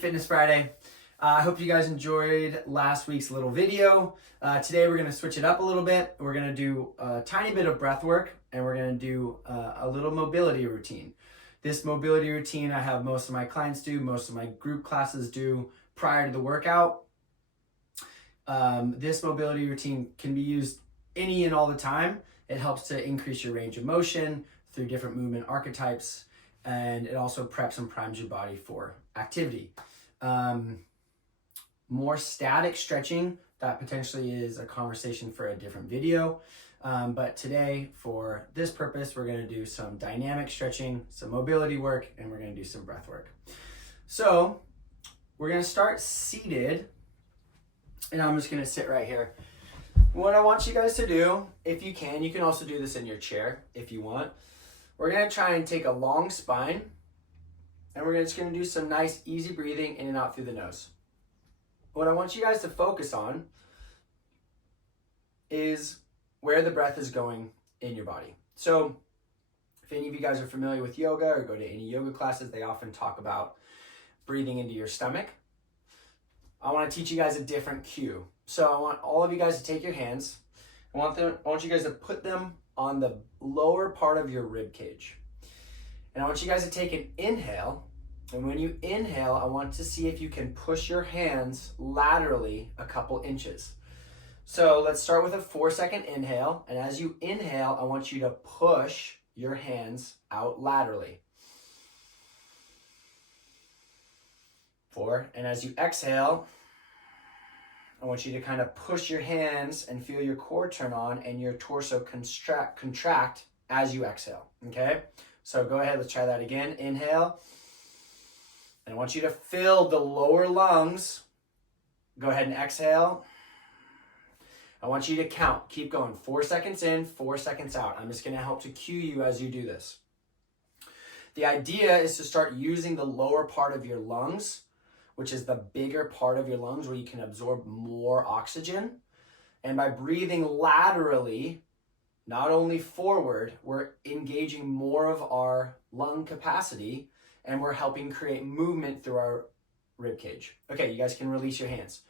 Fitness Friday. I hope you guys enjoyed last week's little video. Today we're going to switch it up a little bit. We're going to do a tiny bit of breath work, and we're going to do a little mobility routine. This mobility routine I have most of my clients do, most of my group classes do prior to the workout. This mobility routine can be used any and all the time. It helps to increase your range of motion through different movement archetypes, and it also preps and primes your body for activity. More static stretching, that potentially is a conversation for a different video. But today, for this purpose, we're going to do some dynamic stretching, some mobility work, and we're going to do some breath work. So we're going to start seated, and I'm just going to sit right here. What I want you guys to do, if you can also do this in your chair if you want. We're going to try and take a long spine, and we're just going to do some nice easy breathing in and out through the nose. What I want you guys to focus on is where the breath is going in your body. So if any of you guys are familiar with yoga or go to any yoga classes, they often talk about breathing into your stomach. I want to teach you guys a different cue. So I want all of you guys to take your hands. I want you guys to put them on the lower part of your rib cage. And I want you guys to take an inhale. And when you inhale, I want to see if you can push your hands laterally a couple inches. So let's start with a 4-second inhale. And as you inhale, I want you to push your hands out laterally. 4. And as you exhale, I want you to kind of push your hands and feel your core turn on and your torso contract as you exhale, okay? So go ahead, let's try that again. Inhale. And I want you to fill the lower lungs. Go ahead and exhale. I want you to count. Keep going. 4 seconds in, 4 seconds out. I'm just going to help to cue you as you do this. The idea is to start using the lower part of your lungs, which is the bigger part of your lungs where you can absorb more oxygen. And by breathing laterally, not only forward, we're engaging more of our lung capacity, and we're helping create movement through our rib cage. Okay, you guys can release your hands.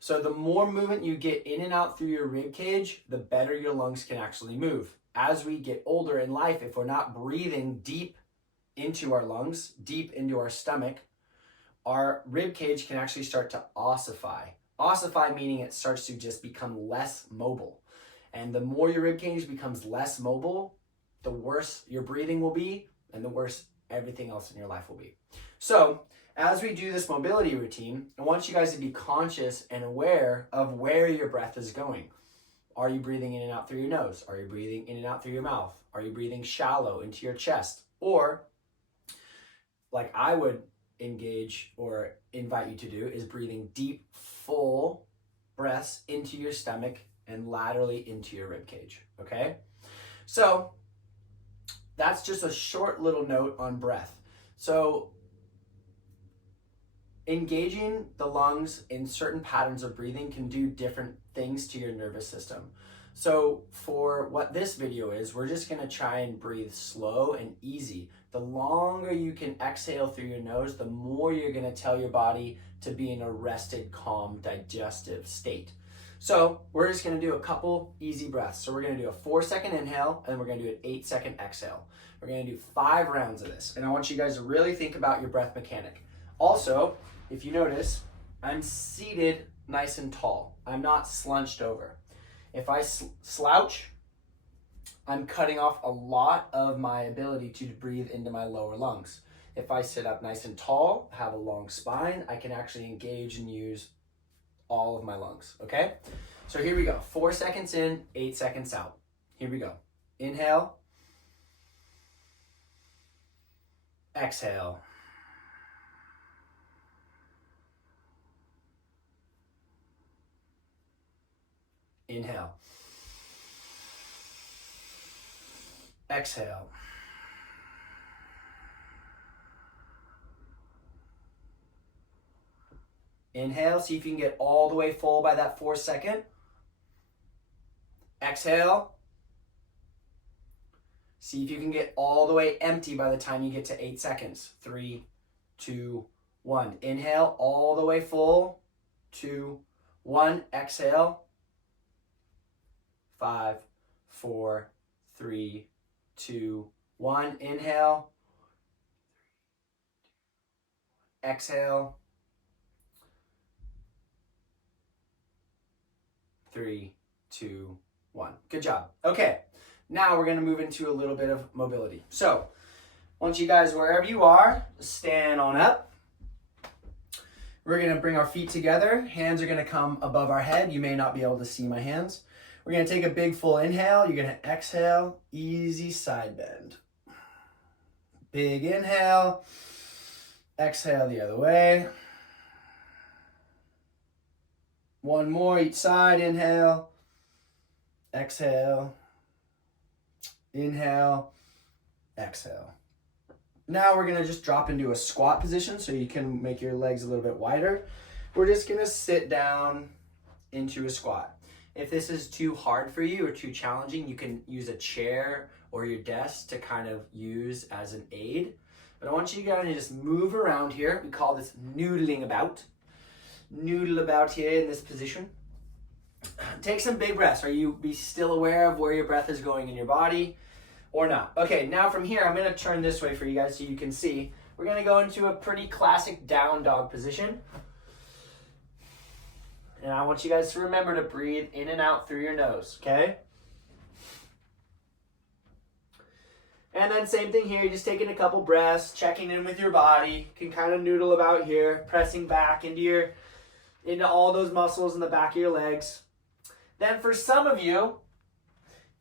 So the more movement you get in and out through your rib cage, the better your lungs can actually move. As we get older in life, if we're not breathing deep into our lungs, deep into our stomach, our rib cage can actually start to ossify. Ossify meaning it starts to just become less mobile. And the more your rib cage becomes less mobile, the worse your breathing will be, and the worse everything else in your life will be. So as we do this mobility routine, I want you guys to be conscious and aware of where your breath is going. Are you breathing in and out through your nose? Are you breathing in and out through your mouth? Are you breathing shallow into your chest? Or, like I would engage or invite you to do, is breathing deep, full breaths into your stomach and laterally into your rib cage, okay? So that's just a short little note on breath. So engaging the lungs in certain patterns of breathing can do different things to your nervous system. So for what this video is, we're just gonna try and breathe slow and easy. The longer you can exhale through your nose, the more you're gonna tell your body to be in a rested, calm, digestive state. So we're just gonna do a couple easy breaths. So we're gonna do a 4-second inhale, and we're gonna do an 8-second exhale. We're gonna do 5 rounds of this. And I want you guys to really think about your breath mechanic. Also, if you notice, I'm seated nice and tall. I'm not slunched over. If I slouch, I'm cutting off a lot of my ability to breathe into my lower lungs. If I sit up nice and tall, have a long spine, I can actually engage and use all of my lungs, okay? So here we go. 4 seconds in, 8 seconds out. Here we go. Inhale. Exhale. Inhale. Exhale. Inhale, see if you can get all the way full by that 4 second. Exhale. See if you can get all the way empty by the time you get to 8 seconds. 3, 2, 1. Inhale all the way full. 2, 1. Exhale. 5, 4, 3, 2, 1. Inhale. Exhale. 3, 2, 1. Good job. Okay, now we're going to move into a little bit of mobility. So, once you guys, wherever you are, stand on up. We're going to bring our feet together. Hands are going to come above our head. You may not be able to see my hands. We're going to take a big full inhale. You're going to exhale. Easy side bend. Big inhale. Exhale the other way. One more each side. Inhale. Exhale. Inhale. Exhale. Now we're going to just drop into a squat position so you can make your legs a little bit wider. We're just going to sit down into a squat. If this is too hard for you or too challenging, you can use a chair or your desk to kind of use as an aid. But I want you guys to just move around here. We call this noodling about. Noodle about here in this position. Take some big breaths. Are you still aware of where your breath is going in your body or not? Okay, now from here, I'm going to turn this way for you guys so you can see. We're going to go into a pretty classic down dog position. And I want you guys to remember to breathe in and out through your nose, okay? And then same thing here, just taking a couple breaths, checking in with your body. You can kind of noodle about here, pressing back into all those muscles in the back of your legs. Then for some of you,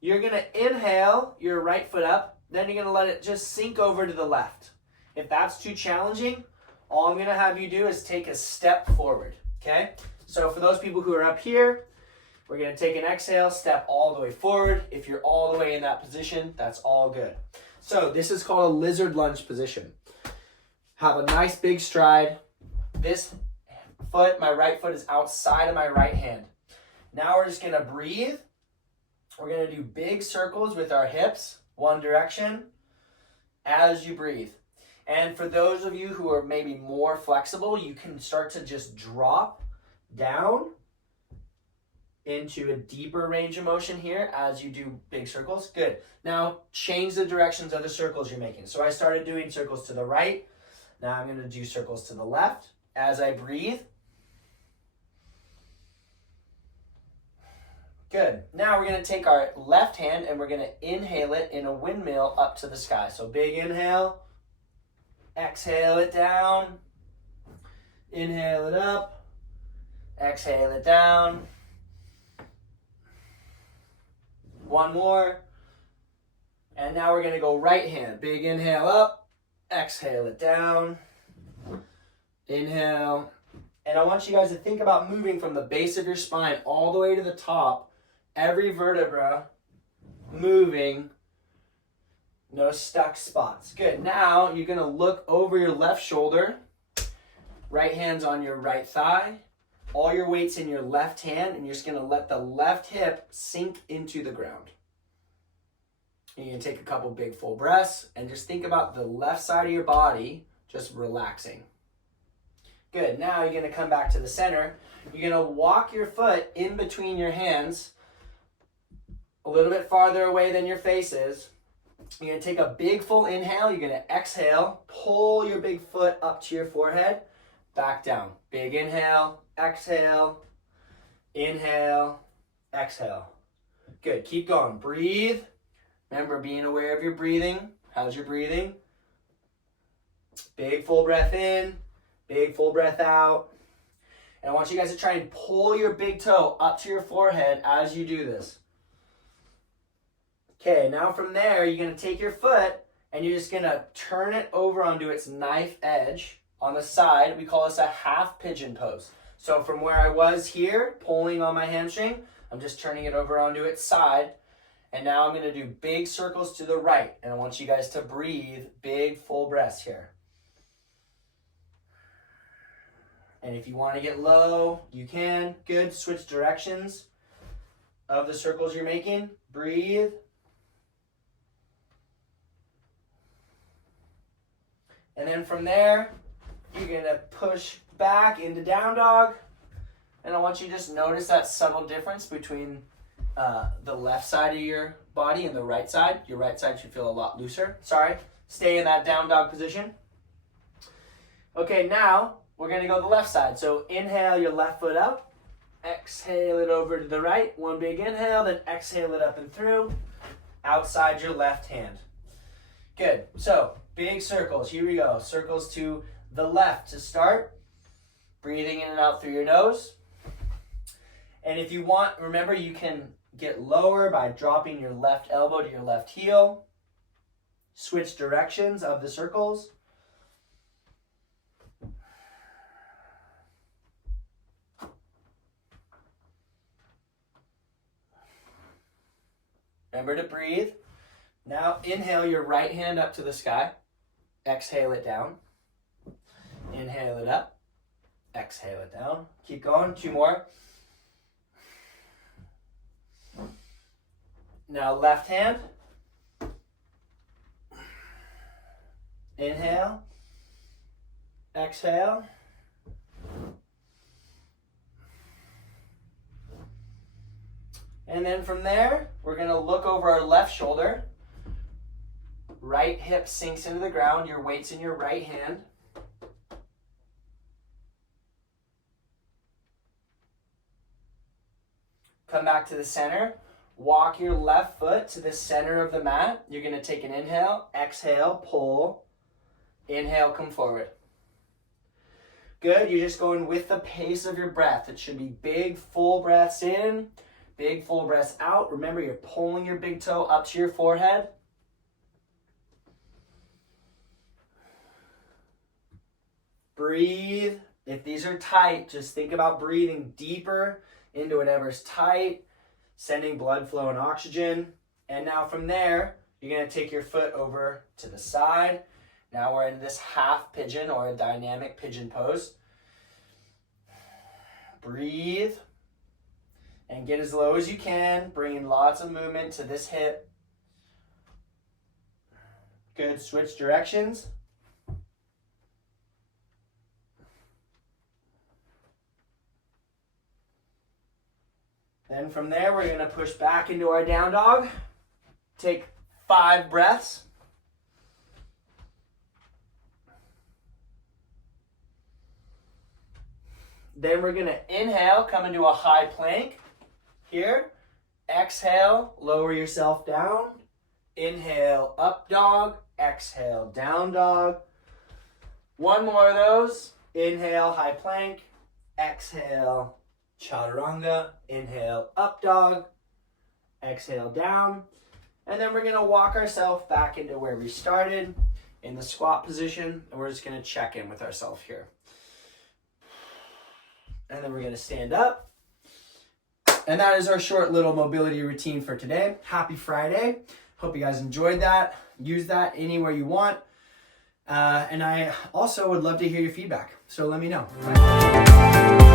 you're going to inhale your right foot up, then you're going to let it just sink over to the left. If that's too challenging, all I'm going to have you do is take a step forward, okay? So for those people who are up here, we're going to take an exhale, step all the way forward. If you're all the way in that position, that's all good. So this is called a lizard lunge position. Have a nice big stride. This foot, my right foot, is outside of my right hand. Now we're just going to breathe. We're going to do big circles with our hips, one direction, as you breathe. And for those of you who are maybe more flexible, you can start to just drop down into a deeper range of motion here as you do big circles. Good. Now change the directions of the circles you're making. So I started doing circles to the right. Now I'm going to do circles to the left as I breathe. Good. Now we're going to take our left hand and we're going to inhale it in a windmill up to the sky. So big inhale, exhale it down, inhale it up, exhale it down. One more. And now we're going to go right hand. Big inhale up, exhale it down, inhale. And I want you guys to think about moving from the base of your spine all the way to the top. Every vertebra moving. No stuck spots. Good. Now you're going to look over your left shoulder. Right hand's on your right thigh. All your weight's in your left hand, and you're just going to let the left hip sink into the ground. And you're going to take a couple big full breaths and just think about the left side of your body just relaxing. Good. Now you're going to come back to the center. You're going to walk your foot in between your hands a little bit farther away than your face is. You're going to take a big full inhale. You're going to exhale. Pull your big foot up to your forehead. Back down. Big inhale. Exhale. Inhale. Exhale. Good. Keep going. Breathe. Remember being aware of your breathing. How's your breathing? Big full breath in. Big full breath out. And I want you guys to try and pull your big toe up to your forehead as you do this. Okay, now from there, you're going to take your foot and you're just going to turn it over onto its knife edge on the side. We call this a half pigeon pose. So from where I was here, pulling on my hamstring, I'm just turning it over onto its side. And now I'm going to do big circles to the right. And I want you guys to breathe big full breaths here. And if you want to get low, you can. Good. Switch directions of the circles you're making. Breathe. And then from there, You're gonna push back into down dog. And I want you to just notice that subtle difference between the left side of your body and the right side. Your right side should feel a lot looser. Sorry. Stay in that down dog position. Okay, now we're going to go the left side. So inhale your left foot up. Exhale it over to the right. One big inhale, then exhale it up and through. Outside your left hand. Good. So big circles. Here we go. Circles to the left to start. Breathing in and out through your nose. And if you want, remember you can get lower by dropping your left elbow to your left heel. Switch directions of the circles. Remember to breathe. Now inhale your right hand up to the sky. Exhale it down. Inhale it up. Exhale it down. Keep going. 2 more. Now left hand. Inhale. Exhale. And then from there, we're going to look over our left shoulder. Right hip sinks into the ground. Your weight's in your right hand. Come back to the center. Walk your left foot to the center of the mat. You're going to take an inhale, exhale, pull. Inhale, come forward. Good. You're just going with the pace of your breath. It should be big, full breaths in, big, full breaths out. Remember, you're pulling your big toe up to your forehead. Breathe. If these are tight, just think about breathing deeper into whatever's tight, sending blood flow and oxygen. And now from there, you're going to take your foot over to the side. Now we're in this half pigeon or a dynamic pigeon pose. Breathe and get as low as you can, bringing lots of movement to this hip. Good. Switch directions. Then from there, we're going to push back into our down dog. Take 5 breaths. Then we're going to inhale, come into a high plank here. Exhale, lower yourself down. Inhale, up dog. Exhale, down dog. 1 more of those. Inhale, high plank. Exhale, chaturanga. Inhale, up dog. Exhale, down. And then we're going to walk ourselves back into where we started in the squat position. And we're just going to check in with ourselves here. And then we're going to stand up. And that is our short little mobility routine for today. Happy Friday. Hope you guys enjoyed that. Use that anywhere you want. And I also would love to hear your feedback. So let me know. Bye.